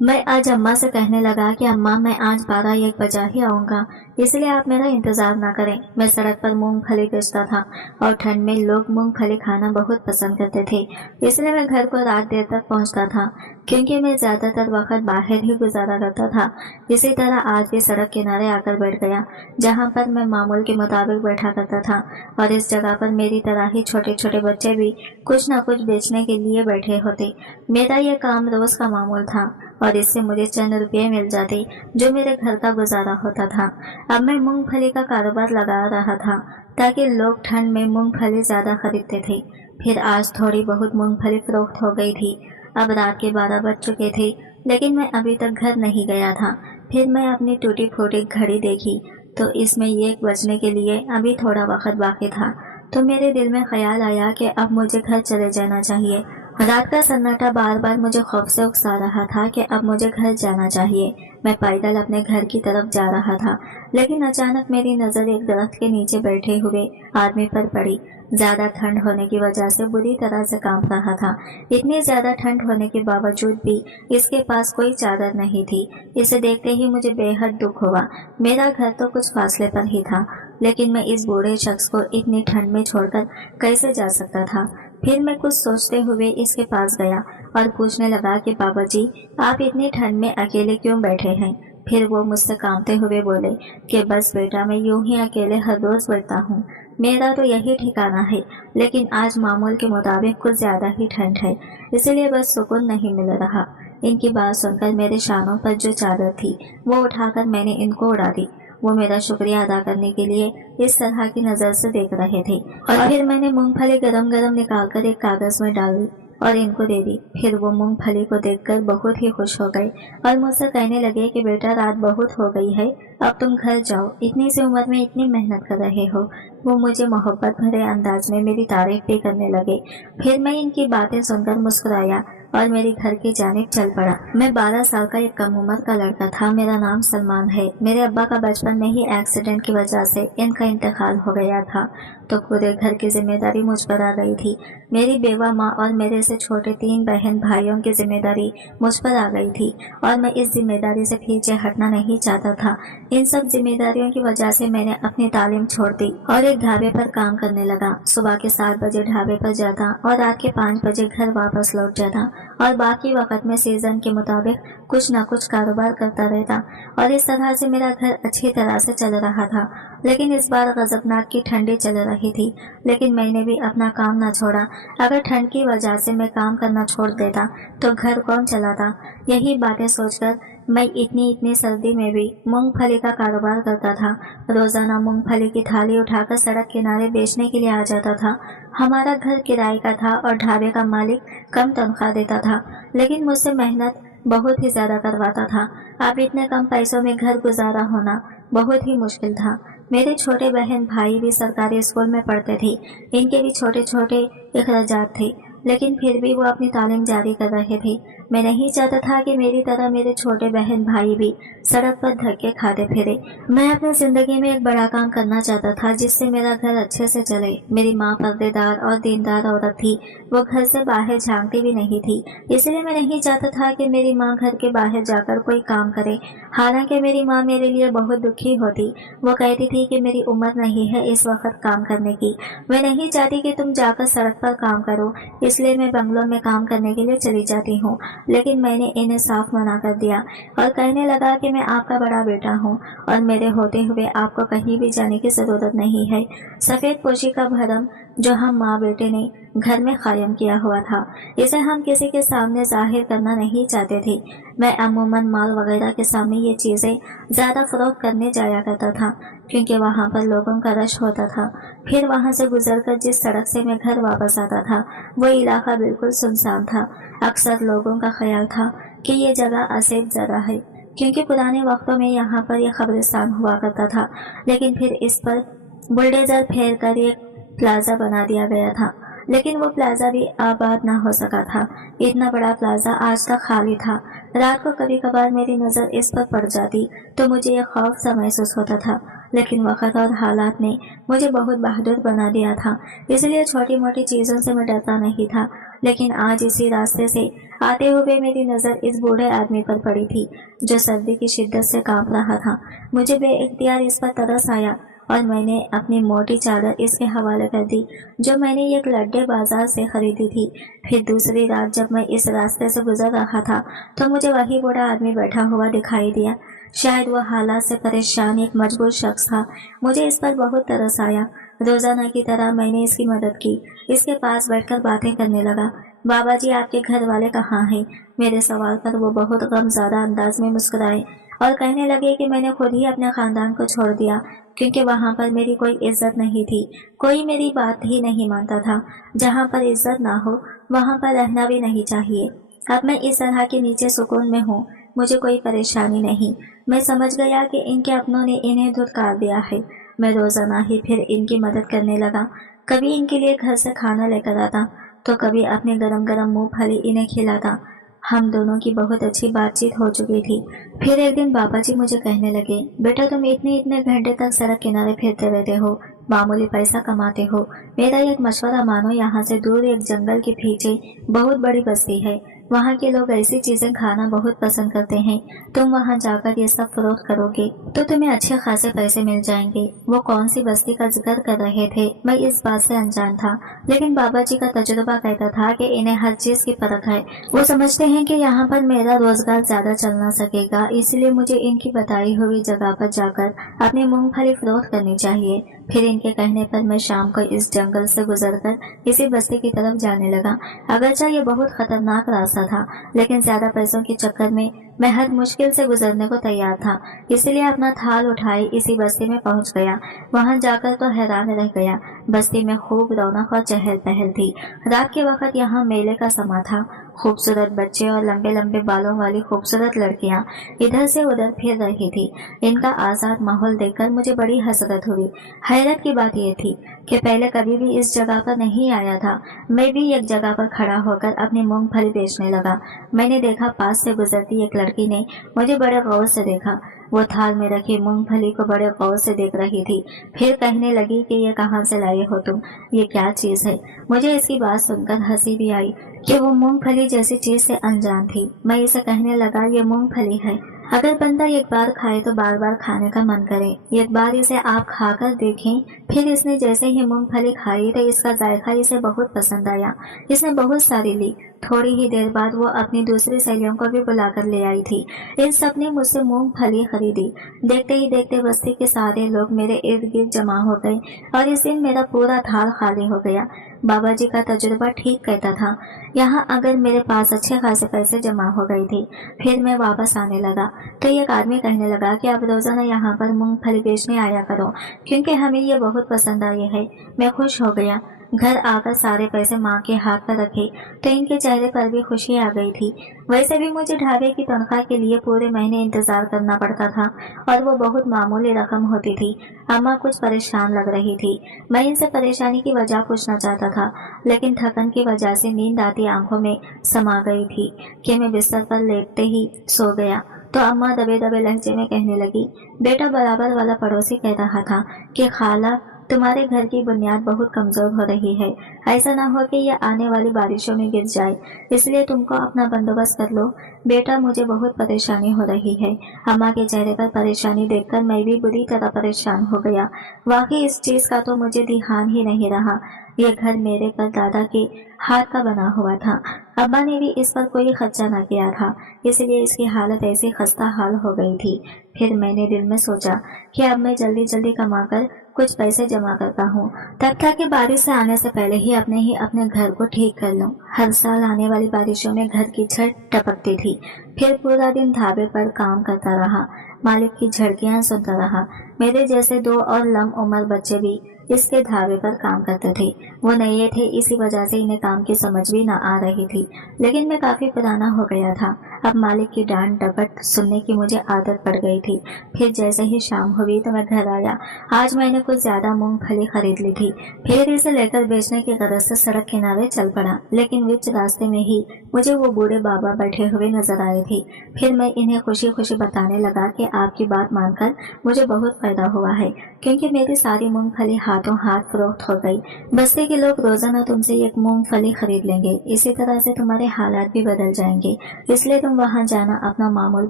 मैं आज अम्मा से कहने लगा कि अम्मा मैं आज 12-1 बजा ही आऊँगा, इसलिए आप मेरा इंतज़ार ना करें। मैं सड़क पर मूंगफली बेचता था और ठंड में लोग मूंगफली खाना बहुत पसंद करते थे, इसलिए मैं घर को रात देर तक पहुँचता था, क्योंकि मैं ज़्यादातर वक्त बाहर ही गुजारा करता था। इसी तरह आज भी सड़क किनारे आकर बैठ गया, जहाँ पर मैं मामूल के मुताबिक बैठा करता था, और इस जगह पर मेरी तरह ही छोटे छोटे बच्चे भी कुछ न कुछ बेचने के लिए बैठे होते। मेरा यह काम रोज़ का मामूल था और इससे मुझे चंद रुपये मिल जाते जो मेरे घर का गुजारा होता था। अब मैं मूंगफली का कारोबार लगा रहा था ताकि लोग ठंड में मूंगफली ज़्यादा खरीदते थे। फिर आज थोड़ी बहुत मूंगफली फरोख्त हो गई थी। अब रात के 12 बज चुके थे, लेकिन मैं अभी तक घर नहीं गया था। फिर मैं अपनी टूटी फूटी घड़ी देखी तो इसमें 1 बजने के लिए अभी थोड़ा वक्त बाकी था। तो मेरे दिल में ख्याल आया कि अब मुझे घर चले जाना चाहिए। रात का सन्नाटा बार बार मुझे खौफ से उकसा रहा था कि अब मुझे घर जाना चाहिए। मैं पैदल अपने घर की तरफ जा रहा था, लेकिन अचानक मेरी नज़र एक दरख्त के नीचे बैठे हुए आदमी पर पड़ी। ज़्यादा ठंड होने की वजह से बुरी तरह से कांप रहा था। इतनी ज़्यादा ठंड होने के बावजूद भी इसके पास कोई चादर नहीं थी। इसे देखते ही मुझे बेहद दुख हुआ। मेरा घर तो कुछ फासले पर ही था, लेकिन मैं इस बूढ़े शख्स को इतनी ठंड में छोड़कर कैसे जा सकता था। फिर मैं कुछ सोचते हुए इसके पास गया और पूछने लगा कि बाबा जी, आप इतनी ठंड में अकेले क्यों बैठे हैं। फिर वो मुझसे कांपते हुए बोले कि बस बेटा, मैं यूं ही अकेले हर रोज बैठता हूँ। मेरा तो यही ठिकाना है, लेकिन आज मामूल के मुताबिक कुछ ज्यादा ही ठंड है, इसीलिए बस सुकून नहीं मिल रहा। इनकी बात सुनकर मेरे शानों पर जो चादर थी वो उठाकर मैंने इनको उड़ा दी। वो मेरा शुक्रिया अदा करने के लिए इस तरह की नज़र से देख रहे थे, और फिर मैंने मूंगफली गरम गरम निकालकर एक कागज़ में डाल दी और इनको दे दी। फिर वो मूंगफली को देखकर बहुत ही खुश हो गए और मुझसे कहने लगे कि बेटा, रात बहुत हो गई है, अब तुम घर जाओ, इतनी सी उम्र में इतनी मेहनत कर रहे हो। वो मुझे मोहब्बत भरे अंदाज में मेरी तारीफ भी करने लगे। फिर मैं इनकी बातें सुनकर मुस्कुराया और मेरी घर की जानिब चल पड़ा। मैं 12 साल का एक कम उम्र का लड़का था। मेरा नाम सलमान है। मेरे अब्बा का बचपन में ही एक्सीडेंट की वजह से इनका इंतकाल हो गया था, तो पूरे घर की जिम्मेदारी मुझ पर आ गई थी। मेरी बेवा माँ और मेरे से छोटे 3 बहन भाइयों की जिम्मेदारी मुझ पर आ गई थी, और मैं इस जिम्मेदारी से पीछे हटना नहीं चाहता था। इन सब जिम्मेदारियों की वजह से मैंने अपनी तालीम छोड़ दी और एक ढाबे पर काम करने लगा। सुबह के 7 बजे ढाबे पर जाता और रात के 5 बजे घर वापस लौट जाता, और बाकी वक्त में सीजन के मुताबिक कुछ न कुछ कारोबार करता रहता, और इस तरह से मेरा घर अच्छी तरह से चल रहा था। लेकिन इस बार गजबनाक की ठंडी चल रही थी, लेकिन मैंने भी अपना काम न छोड़ा। अगर ठंड की वजह से मैं काम करना छोड़ देता तो घर कौन चलाता। यही बातें सोचकर मैं इतनी सर्दी में भी मूंगफली का कारोबार करता था। रोजाना मूंगफली की थाली उठाकर सड़क किनारे बेचने के लिए आ जाता था। हमारा घर किराए का था और ढाबे का मालिक कम तनख्वाह देता था, लेकिन मुझसे मेहनत बहुत ही ज्यादा करवाता था। अब इतने कम पैसों में घर गुजारा होना बहुत ही मुश्किल था। मेरे छोटे बहन भाई भी सरकारी स्कूल में पढ़ते थे। इनके भी छोटे छोटे अखराजात थे, लेकिन फिर भी वो अपनी तालीम जारी कर रहे थे। मैं नहीं चाहता था कि मेरी तरह मेरे छोटे बहन भाई भी सड़क पर धक्के खाते फिरे। मैं अपनी जिंदगी में एक बड़ा काम करना चाहता था जिससे मेरा घर अच्छे से चले। मेरी माँ पर्देदार और दीनदार औरत थी। वो घर से बाहर झांकती भी नहीं थी, इसलिए मैं नहीं चाहता था कि मेरी माँ घर के बाहर जाकर कोई काम करे। हालांकि मेरी माँ मेरे लिए बहुत दुखी होती। वो कहती थी कि मेरी उम्र नहीं है इस वक्त काम करने की। मैं नहीं चाहती कि तुम जाकर सड़क पर काम करो, इसलिए मैं बंगलों में काम करने के लिए चली जाती हूँ। लेकिन मैंने इन्हें साफ मना कर दिया और कहने लगा कि मैं आपका बड़ा बेटा हूँ और मेरे होते हुए आपको कहीं भी जाने की जरूरत नहीं है। सफेद पोशी का भरम जो हम माँ बेटे ने घर में कायम किया हुआ था, इसे हम किसी के सामने जाहिर करना नहीं चाहते थे। मैं अमूमन माल वगैरह के सामने ये चीजें ज्यादा फरोख्त करने जाया करता था, क्योंकि वहाँ पर लोगों का रश होता था। फिर वहाँ से गुजरकर जिस सड़क से मैं घर वापस आता था वो इलाका बिल्कुल सुनसान था। अक्सर लोगों का ख्याल था कि ये जगह असेब जगह है, क्योंकि पुराने वक्तों में यहाँ पर यह कब्रिस्तान हुआ करता था। लेकिन फिर इस पर बुलडोजर फेर कर एक प्लाजा बना दिया गया था, लेकिन वो प्लाजा भी आबाद ना हो सका था। इतना बड़ा प्लाजा आज तक खाली था। रात को कभी कभार मेरी नजर इस पर पड़ जाती तो मुझे यह खौफ सा महसूस होता था, लेकिन वक्त और हालात ने मुझे बहुत बहादुर बना दिया था, इसलिए छोटी मोटी चीजों से मैं डरता नहीं था। लेकिन आज इसी रास्ते से आते हुए मेरी नज़र इस बूढ़े आदमी पर पड़ी थी जो सर्दी की शिद्दत से कांप रहा था। मुझे बेइख्तियार इस पर तरस आया और मैंने अपनी मोटी चादर इसके हवाले कर दी जो मैंने एक लड्डे बाजार से खरीदी थी। फिर दूसरी रात जब मैं इस रास्ते से गुजर रहा था तो मुझे वही बूढ़ा आदमी बैठा हुआ दिखाई दिया। शायद वह हालात से परेशान एक मजबूर शख्स था। मुझे इस पर बहुत तरस आया। रोजाना की तरह मैंने इसकी मदद की। इसके पास बैठकर बातें करने लगा। बाबा जी, आपके घर वाले कहाँ हैं? मेरे सवाल पर वो बहुत गमज़दा अंदाज में मुस्कुराए और कहने लगे कि मैंने खुद ही अपने खानदान को छोड़ दिया क्योंकि वहाँ पर मेरी कोई इज्जत नहीं थी, कोई मेरी बात ही नहीं मानता था। जहाँ पर इज्जत ना हो वहाँ पर रहना भी नहीं चाहिए। अब मैं इस तरह के नीचे सुकून में हूँ, मुझे कोई परेशानी नहीं। मैं समझ गया कि इनके अपनों ने इन्हें धुतकार दिया है। मैं रोज़ाना ही फिर इनकी मदद करने लगा। कभी इनके लिए घर से खाना लेकर आता तो कभी अपने गरम गरम मूंगफली इन्हें खिलाता। हम दोनों की बहुत अच्छी बातचीत हो चुकी थी। फिर एक दिन बाबा जी मुझे कहने लगे, बेटा तुम इतने इतने घंटे तक सड़क किनारे फिरते रहते हो, मामूली पैसा कमाते हो। मेरा एक मशवरा मानो, यहाँ से दूर एक जंगल के पीछे बहुत बड़ी बस्ती है। वहाँ के लोग ऐसी चीजें खाना बहुत पसंद करते हैं। तुम वहाँ जाकर ये सब फरोख्त करोगे तो तुम्हें अच्छे खासे पैसे मिल जाएंगे। वो कौन सी बस्ती का जिक्र कर रहे थे, मैं इस बात से अनजान था, लेकिन बाबा जी का तजुर्बा कहता था कि इन्हें हर चीज की परख है। वो समझते हैं कि यहाँ पर मेरा रोजगार ज्यादा चल ना सकेगा, इसलिए मुझे इनकी बताई हुई जगह पर जाकर अपनी मूंगफली फरोख्त करनी चाहिए। फिर इनके कहने पर मैं शाम को इस जंगल से गुजरकर इसी बस्ती की तरफ जाने लगा। अगरचे ये बहुत खतरनाक रास्ता था, लेकिन ज्यादा पैसों के चक्कर में मैं हर मुश्किल से गुजरने को तैयार था, इसलिए अपना थाल उठाए इसी बस्ती में पहुंच गया। वहां जाकर तो हैरान रह गया। बस्ती में खूब रौनक और चहल पहल थी। रात के वक्त यहाँ मेले का समा था। खूबसूरत बच्चे और लंबे लंबे बालों वाली खूबसूरत लड़कियां इधर से उधर फिर रही थी। इनका आजाद माहौल देखकर मुझे बड़ी हसरत हुई। हैरत की बात यह थी कि पहले कभी भी इस जगह पर नहीं आया था। मैं भी एक जगह पर खड़ा होकर अपनी मूंगफली बेचने लगा। मैंने देखा पास से गुजरती एक लड़की ने मुझे बड़े गौर से देखा। वो थाल में रखी मूंगफली को बड़े गौर से देख रही थी। फिर कहने लगी कि ये कहाँ से लाए हो तुम, ये क्या चीज है? मुझे इसकी बात सुनकर हंसी भी आई कि वो मूंगफली जैसी चीज से अनजान थी। मैं इसे कहने लगा, ये मूंगफली है, अगर बंदा एक बार खाए तो बार बार खाने का मन करे। एक बार इसे आप खाकर देखें। फिर इसने जैसे ही मूंगफली खाई तो इसका जायका इसे बहुत पसंद आया। इसने बहुत सारी ली। थोड़ी ही देर बाद वो अपनी दूसरी सहेलियों को भी बुलाकर ले आई थी। इन सब ने मुझसे मूंगफली खरीदी। देखते ही देखते बस्ती के सारे लोग मेरे इर्द गिर्द जमा हो गए और इस दिन मेरा पूरा थाल खाली हो गया। बाबा जी का तजुर्बा ठीक कहता था। यहाँ अगर मेरे पास अच्छे खासे पैसे जमा हो गए थे। फिर मैं वापस आने लगा तो एक आदमी कहने लगा कि आप रोजाना यहाँ पर मूंगफली बेचने आया करो, क्योंकि हमें ये बहुत पसंद आई है। मैं खुश हो गया। घर आकर सारे पैसे माँ के हाथ पर रखे तो इनके चेहरे पर भी खुशी आ गई थी। वैसे भी मुझे ढाबे की तनख्वाह के लिए पूरे महीने इंतजार करना पड़ता था और वो बहुत मामूली रकम होती थी। अम्मा कुछ परेशान लग रही थी। मैं इनसे परेशानी की वजह पूछना चाहता था, लेकिन थकन की वजह से नींद आती आंखों में समा गई थी कि मैं बिस्तर पर लेटते ही सो गया। तो अम्मा दबे दबे लहजे में कहने लगी, बेटा बराबर वाला पड़ोसी कह रहा था कि खाला तुम्हारे घर की बुनियाद बहुत कमजोर हो रही है, ऐसा ना हो कि यह आने वाली बारिशों में गिर जाए, इसलिए तुमको अपना बंदोबस्त कर लो। बेटा मुझे बहुत परेशानी हो रही है। अम्मा के चेहरे पर परेशानी देखकर मैं भी बुरी तरह परेशान हो गया। वाकई इस चीज का तो मुझे ध्यान ही नहीं रहा। यह घर मेरे पर दादा के हाथ का बना हुआ था। अब्बा ने भी इस पर कोई खर्चा न किया था, इसलिए इसकी हालत ऐसी खस्ता हाल हो गई थी। फिर मैंने दिल में सोचा कि अब मैं जल्दी जल्दी कमाकर कुछ पैसे जमा करता हूँ, तब तक कि बारिश से आने से पहले ही अपने घर को ठीक कर लूँ। हर साल आने वाली बारिशों में घर की छत टपकती थी। फिर पूरा दिन ढाबे पर काम करता रहा, मालिक की झड़कियां सुनता रहा। मेरे जैसे 2 और लम उम्र बच्चे भी इसके ढाबे पर काम करते थे। वो नए थे, इसी वजह से इन्हें काम की समझ भी न आ रही थी, लेकिन मैं काफी पुराना हो गया था। अब मालिक की डांट डपट सुनने की मुझे आदत पड़ गई थी। फिर जैसे ही शाम हुई तो मैं घर आया। आज मैंने कुछ ज्यादा मूंगफली खरीद ली थी। फिर इसे लेकर बेचने की गरज से सड़क किनारे चल पड़ा, लेकिन बीच रास्ते में ही मुझे वो बूढ़े बाबा बैठे हुए नजर आए थे। फिर मैं इन्हें खुशी खुशी बताने लगा कि आपकी बात मानकर मुझे बहुत फायदा हुआ है, क्योंकि मेरी सारी मूंगफली हाथों हाथ फरोख्त हो गई। बस्ती के लोग रोजाना तुमसे एक मूंगफली खरीद लेंगे। इसी तरह से तुम्हारे हालात भी बदल जाएंगे, इसलिए तुम वहां जाना अपना मामूल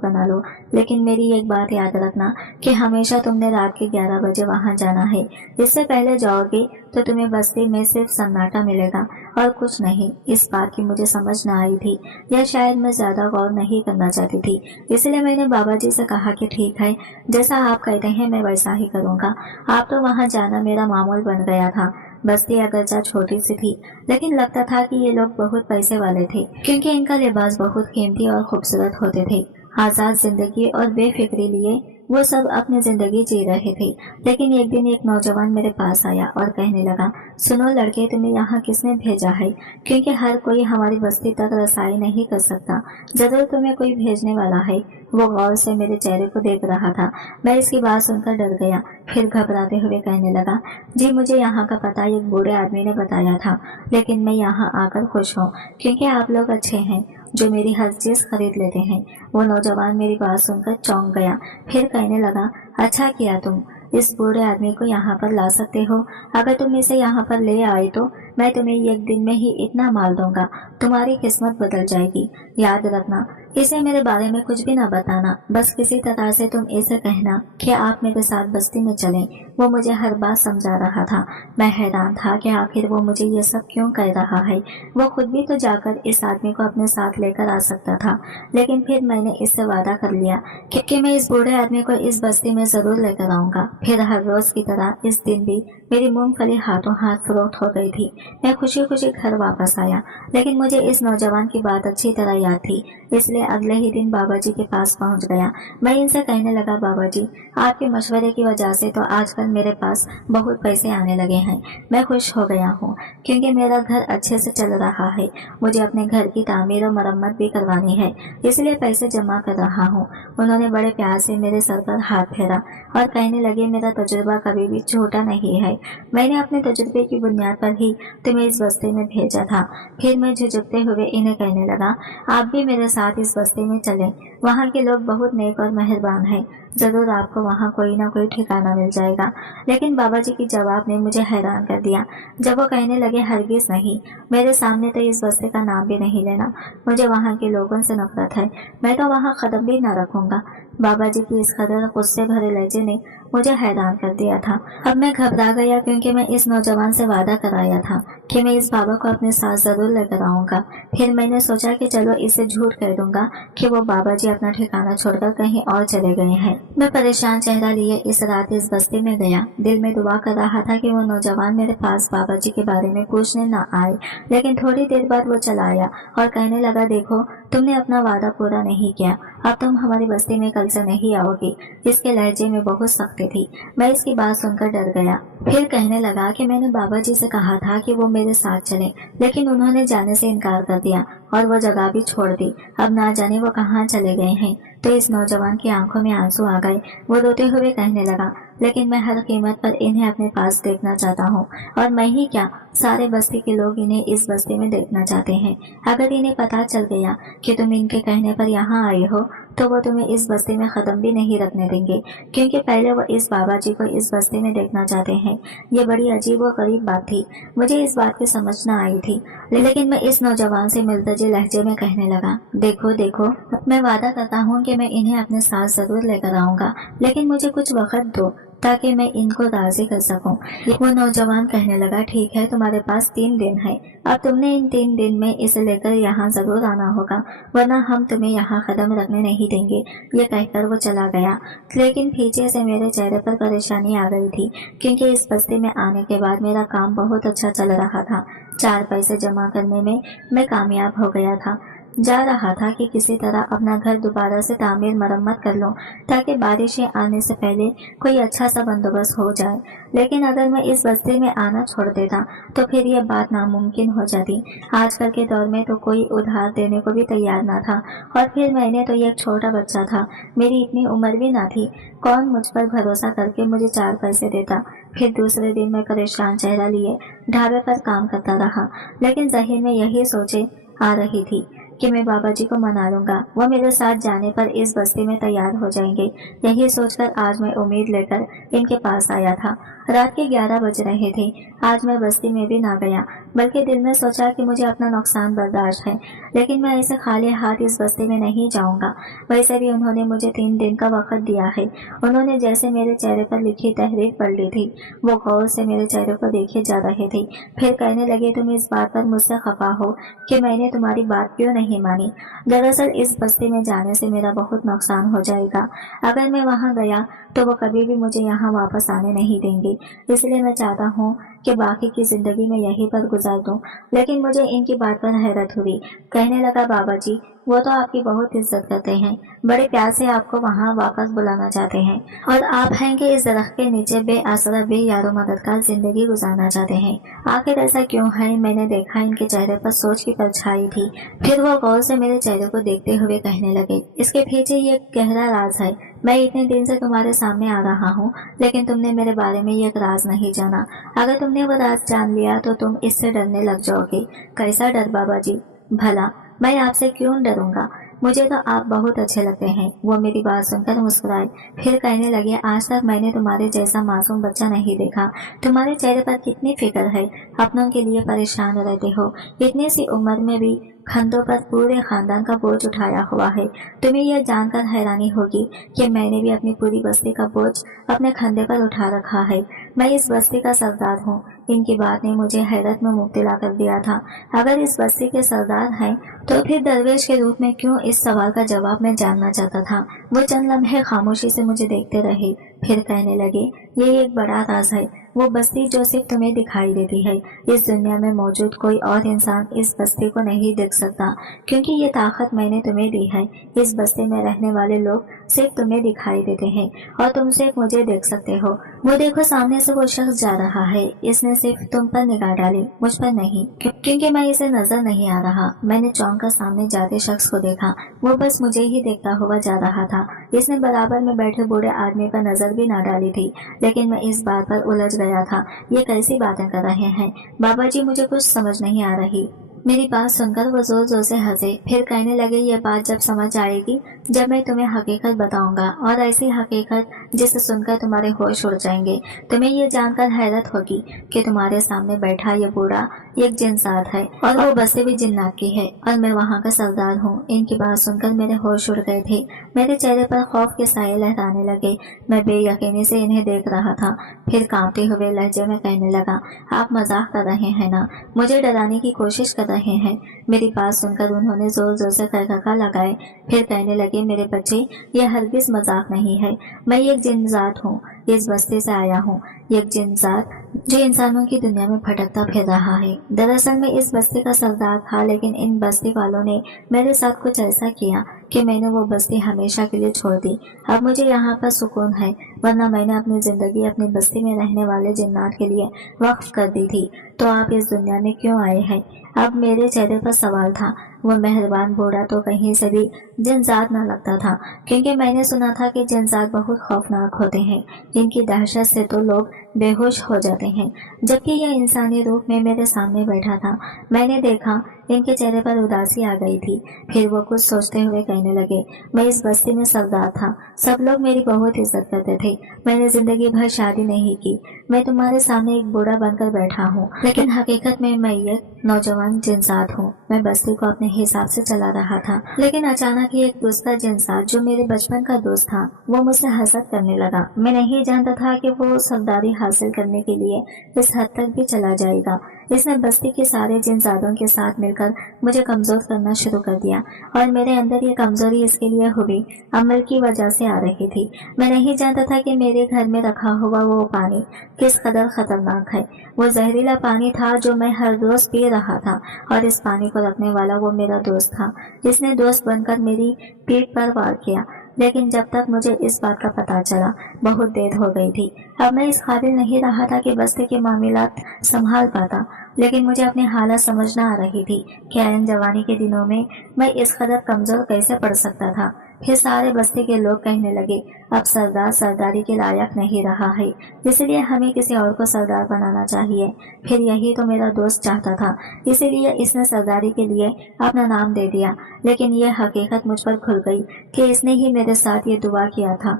बना लो। लेकिन मेरी एक बात याद रखना कि हमेशा तुमने रात के 11 बजे वहां जाना है। इससे पहले जाओगे तो तुम्हें बस्ती में सिर्फ सन्नाटा मिलेगा और कुछ नहीं। इस बात की मुझे समझ न आई थी, या शायद मैं ज्यादा गौर नहीं करना चाहती थी। इसलिए मैंने बाबा जी से कहा कि ठीक है, जैसा आप कहते हैं मैं वैसा ही करूँगा। आप तो वहाँ जाना मेरा मामूल बन गया था। बस्ती अगरचा छोटी सी थी, लेकिन लगता था कि ये लोग बहुत पैसे वाले थे, क्योंकि इनका लिबास बहुत कीमती और खूबसूरत होते थे। आजाद जिंदगी और बेफिक्री लिए वो सब अपनी जिंदगी जी रहे थे। लेकिन एक दिन एक नौजवान मेरे पास आया और कहने लगा, सुनो लड़के, तुम्हें यहाँ किसने भेजा है? क्योंकि हर कोई हमारी बस्ती तक रसाई नहीं कर सकता। जरूर तुम्हें कोई भेजने वाला है। वो गौर से मेरे चेहरे को देख रहा था। मैं इसकी बात सुनकर डर गया। फिर घबराते हुए कहने लगा, जी मुझे यहाँ का पता एक बूढ़े आदमी ने बताया था, लेकिन मैं यहाँ आकर खुश हूँ, क्योंकि आप लोग अच्छे हैं जो मेरी हर चीज खरीद लेते हैं। वो नौजवान मेरी बात सुनकर चौंक गया। फिर कहने लगा, अच्छा किया तुम इस बूढ़े आदमी को यहाँ पर ला सकते हो। अगर तुम इसे यहाँ पर ले आए तो मैं तुम्हें एक दिन में ही इतना माल दूंगा, तुम्हारी किस्मत बदल जाएगी। याद रखना, इसे मेरे बारे में कुछ भी न बताना। बस किसी तरह से तुम इसे कहना कि आप मेरे साथ बस्ती में चलें। वो मुझे हर बात समझा रहा था। मैं हैरान था कि आखिर वो मुझे ये सब क्यों कह रहा है। वो खुद भी तो जाकर इस आदमी को अपने साथ लेकर आ सकता था। लेकिन फिर मैंने इससे वादा कर लिया कि मैं इस बूढ़े आदमी को इस बस्ती में जरूर लेकर आऊंगा। फिर हर रोज की तरह इस दिन भी मेरी मूंगफली हाथों हाथ फरोख्त हो गई थी। मैं खुशी खुशी घर वापस आया, लेकिन मुझे इस नौजवान की बात अच्छी तरह याद थी, इसलिए अगले ही दिन बाबा जी के पास पहुंच गया। मैं इनसे कहने लगा, बाबा जी, आपके मशवरे की वजह से तो आजकल मेरे पास बहुत पैसे आने लगे हैं। मैं खुश हो गया हूँ, क्योंकि मेरा घर अच्छे से चल रहा है। मुझे अपने घर की तामीर और मरम्मत भी करवानी है, इसलिए पैसे जमा कर रहा हूँ। उन्होंने बड़े प्यार से मेरे सर पर हाथ फेरा और कहने लगे, मेरा तजुर्बा कभी भी छोटा नहीं है। मैंने अपने तजुर्बे की बुनियाद पर ही तुम्हें इस बस्ती में भेजा था। फिर मैं झुझुकते हुए इन्हें कहने लगा, आप भी मेरे साथ इस बस्ती में चलें। वहाँ के लोग बहुत नेक और मेहरबान हैं। जरूर आपको वहाँ कोई ना कोई ठिकाना मिल जाएगा। लेकिन बाबा जी की जवाब ने मुझे हैरान कर दिया, जब वो कहने लगे, हरगिज नहीं, मेरे सामने तो इस बस्ती का नाम भी नहीं लेना। मुझे वहाँ के लोगों से नफरत है। मैं तो वहाँ कदम भी न रखूंगा। बाबा जी की इस कदर गुस्से भरे लहजे ने मुझे हैरान कर दिया था। अब मैं घबरा गया, क्योंकि मैं इस नौजवान से वादा कराया था कि मैं इस बाबा को अपने साथ जरूर लेकर आऊंगा। फिर मैंने सोचा कि चलो इसे झूठ कह दूंगा कि वो बाबा जी अपना ठिकाना छोड़कर कहीं और चले गए हैं। मैं परेशान चेहरा लिए इस रात इस बस्ती में गया। दिल में दुआ कर रहा था कि वो नौजवान मेरे पास बाबा जी के बारे में पूछने न आए। लेकिन थोड़ी देर बाद वो चला आया और कहने लगा, देखो, तुमने अपना वादा पूरा नहीं किया। अब तुम हमारी बस्ती में कल से नहीं आओगी। इसके लहजे में बहुत सख्ती थी। मैं इसकी बात सुनकर डर गया। फिर कहने लगा कि मैंने बाबा जी से कहा था कि वो मेरे साथ चले, लेकिन उन्होंने जाने से इनकार कर दिया और वो जगह भी छोड़ दी। अब ना जाने वो कहाँ चले गए हैं। तो इस नौजवान की आंखों में आंसू आ गए। वो रोते हुए कहने लगा, लेकिन मैं हर कीमत पर इन्हें अपने पास देखना चाहता हूँ, और मैं ही क्या, सारे बस्ती के लोग इन्हें इस बस्ती में देखना चाहते हैं। अगर इन्हें पता चल गया कि तुम इनके कहने पर यहाँ आए हो, तो वो तुम्हें इस बस्ती में कदम भी नहीं रखने देंगे, क्योंकि पहले वो इस बाबा जी को इस बस्ती में देखना चाहते हैं। ये बड़ी अजीब और गरीब बात थी। मुझे इस बात की समझ न आई थी, लेकिन मैं इस नौजवान से मिलते लहजे में कहने लगा, देखो देखो, मैं वादा करता हूँ कि मैं इन्हें अपने साथ जरूर लेकर आऊंगा, लेकिन मुझे कुछ वक्त दो ताकि मैं इनको राजी कर सकूं। वो नौजवान कहने लगा, ठीक है, तुम्हारे पास 3 दिन है। अब तुमने इन 3 दिन में इसे लेकर यहाँ जरूर आना होगा, वरना हम तुम्हें यहाँ कदम रखने नहीं देंगे। ये कहकर वो चला गया। लेकिन पीछे से मेरे चेहरे पर परेशानी आ गई थी, क्योंकि इस बस्ती में आने के बाद मेरा काम बहुत अच्छा चल रहा था। 4 पैसे जमा करने में मैं कामयाब हो गया था। जा रहा था कि किसी तरह अपना घर दोबारा से तामीर मरम्मत कर लूं ताकि बारिशें आने से पहले कोई अच्छा सा बंदोबस्त हो जाए। लेकिन अगर मैं इस बस्ती में आना छोड़ देता तो फिर यह बात नामुमकिन हो जाती। आजकल के दौर में तो कोई उधार देने को भी तैयार ना था, और फिर मैंने तो एक छोटा बच्चा था, मेरी इतनी उम्र भी ना थी। कौन मुझ पर भरोसा करके मुझे 4 पैसे देता। फिर दूसरे दिन मैं परेशान चेहरा लिए ढाबे पर काम करता रहा, लेकिन ज़हन में यही सोचे आ रही थी कि मैं बाबा जी को मना लूंगा, वो मेरे साथ जाने पर इस बस्ती में तैयार हो जाएंगे। यही सोचकर आज मैं उम्मीद लेकर इनके पास आया था। रात के 11 बज रहे थे। आज मैं बस्ती में भी ना गया, बल्कि दिल में सोचा कि मुझे अपना नुकसान बर्दाश्त है, लेकिन मैं ऐसे खाली हाथ इस बस्ती में नहीं जाऊंगा। वैसे भी उन्होंने मुझे 3 दिन का वक्त दिया है। उन्होंने जैसे मेरे चेहरे पर लिखी तहरीर पढ़ ली थी। वो गौर से मेरे चेहरे को देखे जा रहे थे, फिर कहने लगे, तुम इस बात पर मुझसे खफा हो कि मैंने तुम्हारी बात क्यों नहीं मानी। दरअसल इस बस्ती में जाने से मेरा बहुत नुकसान हो जाएगा। अगर मैं वहाँ गया तो वो कभी भी मुझे यहाँ वापस आने नहीं देंगे, इसलिए मैं चाहता हूँ कि बाकी की जिंदगी में यहीं पर गुजार दूं। लेकिन मुझे इनकी बात पर हैरत हुई। कहने लगा, बाबा जी वो तो आपकी बहुत इज्जत करते हैं, बड़े प्यार से आपको वहाँ वापस बुलाना चाहते हैं, और आप हैं कि इस दरख्त के नीचे बेआसरा बेयारो मददगार जिंदगी गुजारना चाहते हैं। आखिर ऐसा क्यों है? मैंने देखा इनके चेहरे पर सोच की परछाई थी। फिर वो गौर से मेरे चेहरे को देखते हुए कहने लगे, इसके पीछे ये गहरा राज है। मैं इतने दिन से तुम्हारे सामने आ रहा हूँ, लेकिन तुमने मेरे बारे में ये राज नहीं जाना। अगर तुमने वो राज जान लिया तो तुम इससे डरने लग जाओगे। कैसा डर बाबा जी? भला मैं आपसे क्यों डरूंगा? मुझे तो आप बहुत अच्छे लगते हैं। वो मेरी बात सुनकर मुस्कुराए, फिर कहने लगे, आज तक मैंने तुम्हारे जैसा मासूम बच्चा नहीं देखा। तुम्हारे चेहरे पर कितनी फिक्र है, अपनों के लिए परेशान रहते हो। इतनी सी उम्र में भी कंधों पर पूरे खानदान का बोझ उठाया हुआ है। तुम्हें यह जानकर हैरानी होगी कि मैंने भी अपनी पूरी बस्ती का बोझ अपने कंधे पर उठा रखा है। मैं इस बस्ती का सरदार हूँ। इनकी बात ने मुझे हैरत में मुब्तला कर दिया था। अगर इस बस्ती के सरदार हैं तो फिर दरवेश के रूप में क्यों? इस सवाल का जवाब मैं जानना चाहता था। वो चंद लम्हे खामोशी से मुझे देखते रहे, फिर कहने लगे, ये एक बड़ा राज है। वो बस्ती जो सिर्फ तुम्हें दिखाई देती है। इस दुनिया में मौजूद कोई और इंसान इस बस्ती को नहीं देख सकता, क्योंकि ये ताकत मैंने तुम्हें दी है। इस बस्ती में रहने वाले लोग सिर्फ तुम्हें दिखाई देते हैं, और तुम सिर्फ मुझे देख सकते हो। वो देखो, सामने से वो शख्स जा रहा है। इसने सिर्फ तुम पर निगाह डाली, मुझ पर नहीं, क्योंकि मैं इसे नजर नहीं आ रहा। मैंने चौंक कर सामने जाते शख्स को देखा। वो बस मुझे ही देखता हुआ जा रहा था। इसने बराबर में बैठे बूढ़े आदमी पर नजर भी ना डाली थी, लेकिन मैं इस बात पर उलझ गया था। ये कैसी बातें कर रहे हैं बाबा जी? मुझे कुछ समझ नहीं आ रही। मेरी बात सुनकर वो जोर जोर से हंसे, फिर कहने लगे, ये बात जब समझ आएगी जब मैं तुम्हें हकीकत बताऊंगा, और ऐसी हकीकत जिसे सुनकर तुम्हारे होश उड़ जाएंगे। तुम्हें ये जानकर हैरत होगी कि तुम्हारे सामने बैठा ये बूढ़ा एक जिन्सात है, और वो बसे भी जिन्नात की है, और मैं वहाँ का सरदार हूँ। इनकी बात सुनकर मेरे होश उड़ गए थे। मेरे चेहरे पर खौफ के साए लहराने लगे। मैं बेयकीनी से इन्हें देख रहा था। फिर कांपते हुए लहजे में कहने लगा, आप मजाक कर रहे हैं ना? मुझे डराने की कोशिश कर रहे हैं? मेरी बात सुनकर उन्होंने जोर जोर से खड़खड़ा लगाए, फिर कहने लगे, मेरे बच्चे, यह हरगिज मजाक नहीं है। मैं एक जिन्जात हूँ, इस बस्ती से आया हूँ। एक जिन्जात जो इंसानों की दुनिया में भटकता फिर रहा है। दरअसल मैं इस बस्ती का सरदार था, लेकिन इन बस्ती वालों ने मेरे साथ कुछ ऐसा किया कि मैंने वो बस्ती हमेशा के लिए छोड़ दी। अब मुझे यहाँ पर सुकून है, वरना मैंने अपनी जिंदगी अपनी बस्ती में रहने वाले जिन्नात के लिए वक्फ कर दी थी। तो आप इस दुनिया में क्यों आए हैं? अब मेरे चेहरे पर सवाल था। वो मेहरबान बूढ़ा तो कहीं से भी जिन्जात न लगता था, क्योंकि मैंने सुना था कि जिन्जात बहुत खौफनाक होते हैं। इनकी दहशत से तो लोग बेहोश हो जाते हैं। जबकि यह इंसानी रूप में मेरे सामने बैठा था। मैंने देखा इनके चेहरे पर उदासी आ गई थी। फिर वो कुछ सोचते हुए कहने लगे, मैं इस बस्ती में सरदार था, सब लोग मेरी बहुत इज्जत करते थे। मैंने जिंदगी भर शादी नहीं की। मैं तुम्हारे सामने एक बूढ़ा बनकर बैठा हूँ, लेकिन हकीकत में मैं एक नौजवान जिन्सात हूँ। मैं बस्ती को अपने हिसाब से चला रहा था, लेकिन अचानक ही एक दूसरा जिन्सात जो मेरे बचपन का दोस्त था, वो मुझसे हसद करने लगा। मैं नहीं जानता था कि वो सरदारी حاصل کرنے کے لیے اس حد تک بھی چلا جائے گا۔ اس نے بستی کے سارے جنزادوں کے ساتھ مل کر مجھے کمزور کرنا شروع کر دیا، اور میرے اندر یہ کمزوری اس کے لیے ہوئی عمل کی وجہ سے آ رہی تھی۔ میں نہیں جانتا تھا کہ میرے گھر میں رکھا ہوا وہ پانی کس قدر خطرناک ہے۔ وہ زہریلا پانی تھا جو میں ہر روز پی رہا تھا، اور اس پانی کو رکھنے والا وہ میرا دوست تھا جس نے دوست بن کر میری پیٹھ پر وار کیا۔ لیکن جب تک مجھے اس بات کا پتہ چلا بہت دیر ہو گئی تھی۔ اب میں اس قابل نہیں رہا تھا کہ بستی کے معاملات سنبھال پاتا، لیکن مجھے اپنی حالت سمجھنا آ رہی تھی کہ آئین جوانی کے دنوں میں اس قدر کمزور کیسے پڑ سکتا تھا۔ پھر سارے بستی کے لوگ کہنے لگے اب سردار سرداری کے لائق نہیں رہا ہے، اسی لیے ہمیں کسی اور کو سردار بنانا چاہیے۔ پھر یہی تو میرا دوست چاہتا تھا، اسی لیے اس نے سرداری کے لیے اپنا نام دے دیا۔ لیکن یہ حقیقت مجھ پر کھل گئی کہ اس نے ہی میرے ساتھ یہ دعا کیا تھا،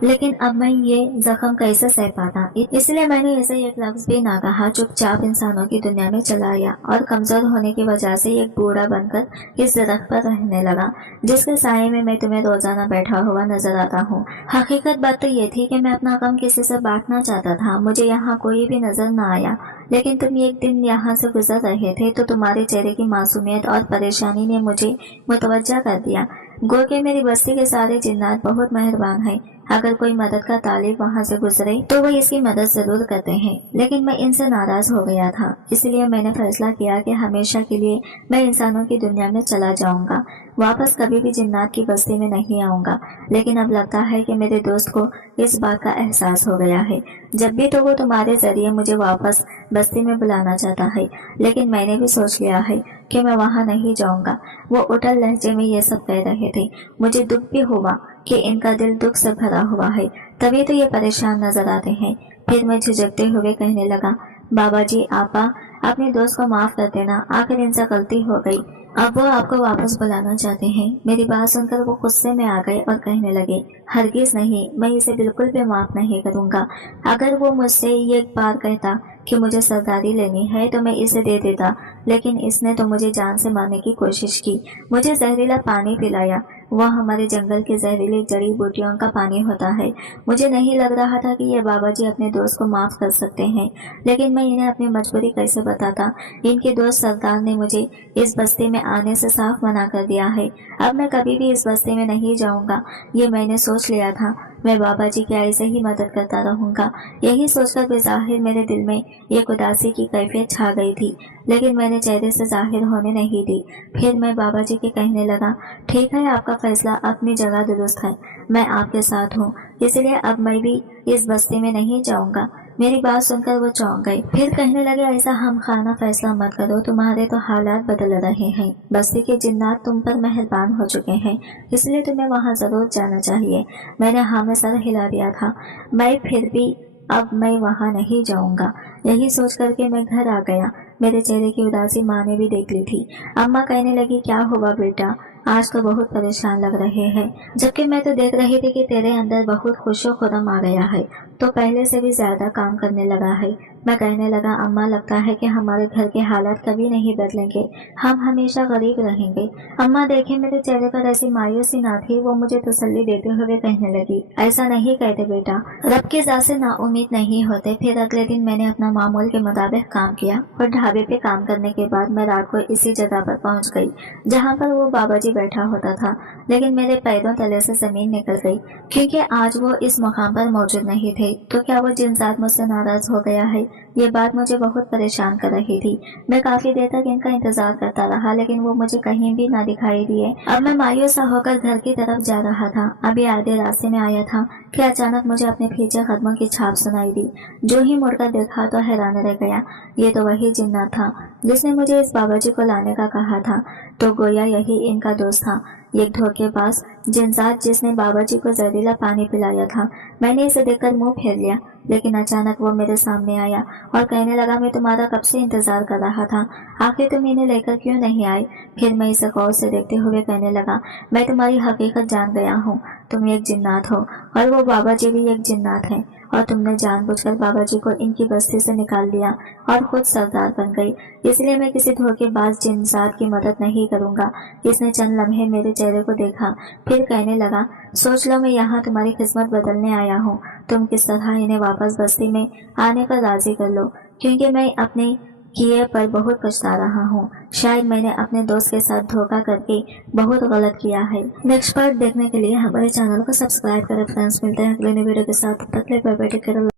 لیکن اب میں یہ زخم کیسے سہ پاتا؟ اس لیے میں نے اسے ایک لفظ بھی نہ کہا، چپ چاپ انسانوں کی دنیا میں چلا آیا اور کمزور ہونے کی وجہ سے ایک بوڑھا بن کر اس درخت پر رہنے لگا جس کے سائے میں تمہیں روزانہ بیٹھا ہوا نظر آتا ہوں۔ حقیقت بات تو یہ تھی کہ میں اپنا غم کسی سے بانٹنا چاہتا تھا۔ مجھے یہاں کوئی بھی نظر نہ آیا، لیکن تم ایک دن یہاں سے گزر رہے تھے تو تمہارے چہرے کی معصومیت اور پریشانی نے مجھے متوجہ کر دیا۔ گو کہ میری بستی کے سارے جنات بہت مہربان ہیں، اگر کوئی مدد کا طالب وہاں سے گزرے تو وہ اس کی مدد ضرور کرتے ہیں، لیکن میں ان سے ناراض ہو گیا تھا۔ اس لیے میں نے فیصلہ کیا کہ ہمیشہ کے لیے میں انسانوں کی دنیا میں چلا جاؤں گا، واپس کبھی بھی جنات کی بستی میں نہیں آؤں گا۔ لیکن اب لگتا ہے کہ میرے دوست کو اس بات کا احساس ہو گیا ہے، جب بھی تو وہ تمہارے ذریعے مجھے واپس بستی میں بلانا چاہتا ہے، لیکن میں نے بھی سوچ لیا ہے کہ میں وہاں نہیں جاؤں گا۔ وہ اٹل لہجے میں یہ سب کہہ رہے تھے۔ مجھے دکھ بھی ہوا کہ ان کا دل دکھ سے بھرا ہوا ہے، تبھی تو یہ پریشان نظر آتے ہیں۔ پھر میں جھجکتے ہوئے کہنے لگا، بابا جی آپا اپنے دوست کو معاف کر دینا، آخر ان سے غلطی ہو گئی، اب وہ آپ کو واپس بلانا چاہتے ہیں۔ میری بات سن کر وہ غصے میں آ گئے اور کہنے لگے، ہرگز نہیں، میں اسے بالکل بھی معاف نہیں کروں گا۔ اگر وہ مجھ سے ایک بار کہتا کہ مجھے سرداری لینی ہے تو میں اسے دے دیتا، لیکن اس نے تو مجھے جان سے مارنے کی کوشش کی، مجھے زہریلا پانی پلایا، وہ ہمارے جنگل کی زہریلی جڑی بوٹیوں کا پانی ہوتا ہے۔ مجھے نہیں لگ رہا تھا کہ یہ بابا جی اپنے دوست کو معاف کر سکتے ہیں، لیکن میں انہیں اپنی مجبوری کیسے بتاتا؟ ان کے دوست سردار نے مجھے اس بستی میں آنے سے صاف منع کر دیا ہے، اب میں کبھی بھی اس بستی میں نہیں جاؤں گا، یہ میں نے سوچ لیا تھا۔ میں بابا جی کی ایسے ہی مدد کرتا رہوں گا، یہی سوچ کر بظاہر میرے دل میں ایک اداسی کی کیفیت چھا گئی تھی، لیکن میں نے چہرے سے ظاہر ہونے نہیں دی۔ پھر میں بابا جی کے کہنے لگا، ٹھیک ہے، آپ کا فیصلہ اپنی جگہ درست ہے، میں آپ کے ساتھ ہوں، اس لیے اب میں بھی اس بستی میں نہیں جاؤں گا۔ میری بات سن کر وہ چونک گئے، پھر کہنے لگے، ایسا ہم خانہ فیصلہ مت کرو، تمہارے تو حالات بدل رہے ہیں، بستی کے جنات تم پر مہربان ہو چکے ہیں، اس لیے تمہیں وہاں ضرور جانا چاہیے۔ میں نے ہاں میں سر ہلا دیا تھا، پھر بھی اب میں وہاں نہیں جاؤں گا۔ یہی سوچ کر کے میں گھر آ گیا۔ میرے چہرے کی اداسی ماں نے بھی دیکھ لی تھی۔ اماں کہنے لگی، کیا ہوا بیٹا، آج تو بہت پریشان لگ رہے ہیں، جبکہ میں تو دیکھ رہی تھی کہ تیرے اندر بہت خوش و خرم آ گیا ہے، تو پہلے سے بھی زیادہ کام کرنے لگا ہے۔ میں کہنے لگا، اماں لگتا ہے کہ ہمارے گھر کے حالات کبھی نہیں بدلیں گے، ہم ہمیشہ غریب رہیں گے۔ اماں دیکھیں میرے چہرے پر ایسی مایوسی نہ تھی، وہ مجھے تسلی دیتے ہوئے کہنے لگی، ایسا نہیں کہتے بیٹا، رب کی ذات سے نا امید نہیں ہوتے۔ پھر اگلے دن میں نے اپنا معمول کے مطابق کام کیا، اور ڈھابے پہ کام کرنے کے بعد میں رات کو اسی جگہ پر پہنچ گئی جہاں پر وہ بابا جی بیٹھا ہوتا تھا، لیکن میرے پیروں تلے سے زمین نکل گئی، کیونکہ آج وہ اس مقام پر موجود نہیں تھے۔ تو کیا وہ جن ذات مجھ سے ناراض ہو گیا ہے؟ یہ بات مجھے بہت پریشان کر رہی تھی۔ میں کافی دیر تک ان کا انتظار کرتا رہا، لیکن وہ مجھے کہیں بھی نہ دکھائی دیے۔ اب میں مایوس ہو کر گھر کی طرف جا رہا تھا، ابھی آدھے راستے میں آیا تھا کہ اچانک مجھے اپنے پیچھے قدموں کی چھاپ سنائی دی۔ جو ہی مڑ کر دیکھا تو حیران رہ گیا، یہ تو وہی جنات تھا جس نے مجھے اس بابا جی کو لانے کا کہا تھا، تو گویا یہی ان کا دوست تھا، ایک دھوکے باز جنات جس نے بابا جی کو زہریلا پانی پلایا تھا۔ میں نے اسے دیکھ کر منہ پھیر لیا، لیکن اچانک وہ میرے سامنے آیا اور کہنے لگا، میں تمہارا کب سے انتظار کر رہا تھا، آخر تم انہیں لے کر کیوں نہیں آئے؟ پھر میں اسے غور سے دیکھتے ہوئے کہنے لگا، میں تمہاری حقیقت جان گیا ہوں، تم ایک جنات ہو، اور وہ بابا جی بھی ایک جنات ہیں، और तुमने जानबूझकर बाबा जी को इनकी बस्ती से निकाल लिया और खुद सरदार बन गई, इसलिए मैं किसी धोखेबाज जिनसात की मदद नहीं करूंगा। इसने चंद लम्हे मेरे चेहरे को देखा, फिर कहने लगा, सोच लो मैं यहाँ तुम्हारी किस्मत बदलने आया हूँ। तुम किस तरह इन्हें वापस बस्ती में आने पर राजी कर लो, क्योंकि मैं अपने किए पर बहुत पछता रहा हूँ। शायद मैंने अपने दोस्त के साथ धोखा करके बहुत गलत किया है। नेक्स्ट पार्ट देखने के लिए हमारे चैनल को सब्सक्राइब करें फ्रेंड्स। मिलते हैं अगले वीडियो के साथ, तब तक के लिए बाय बाय, टेक केयर।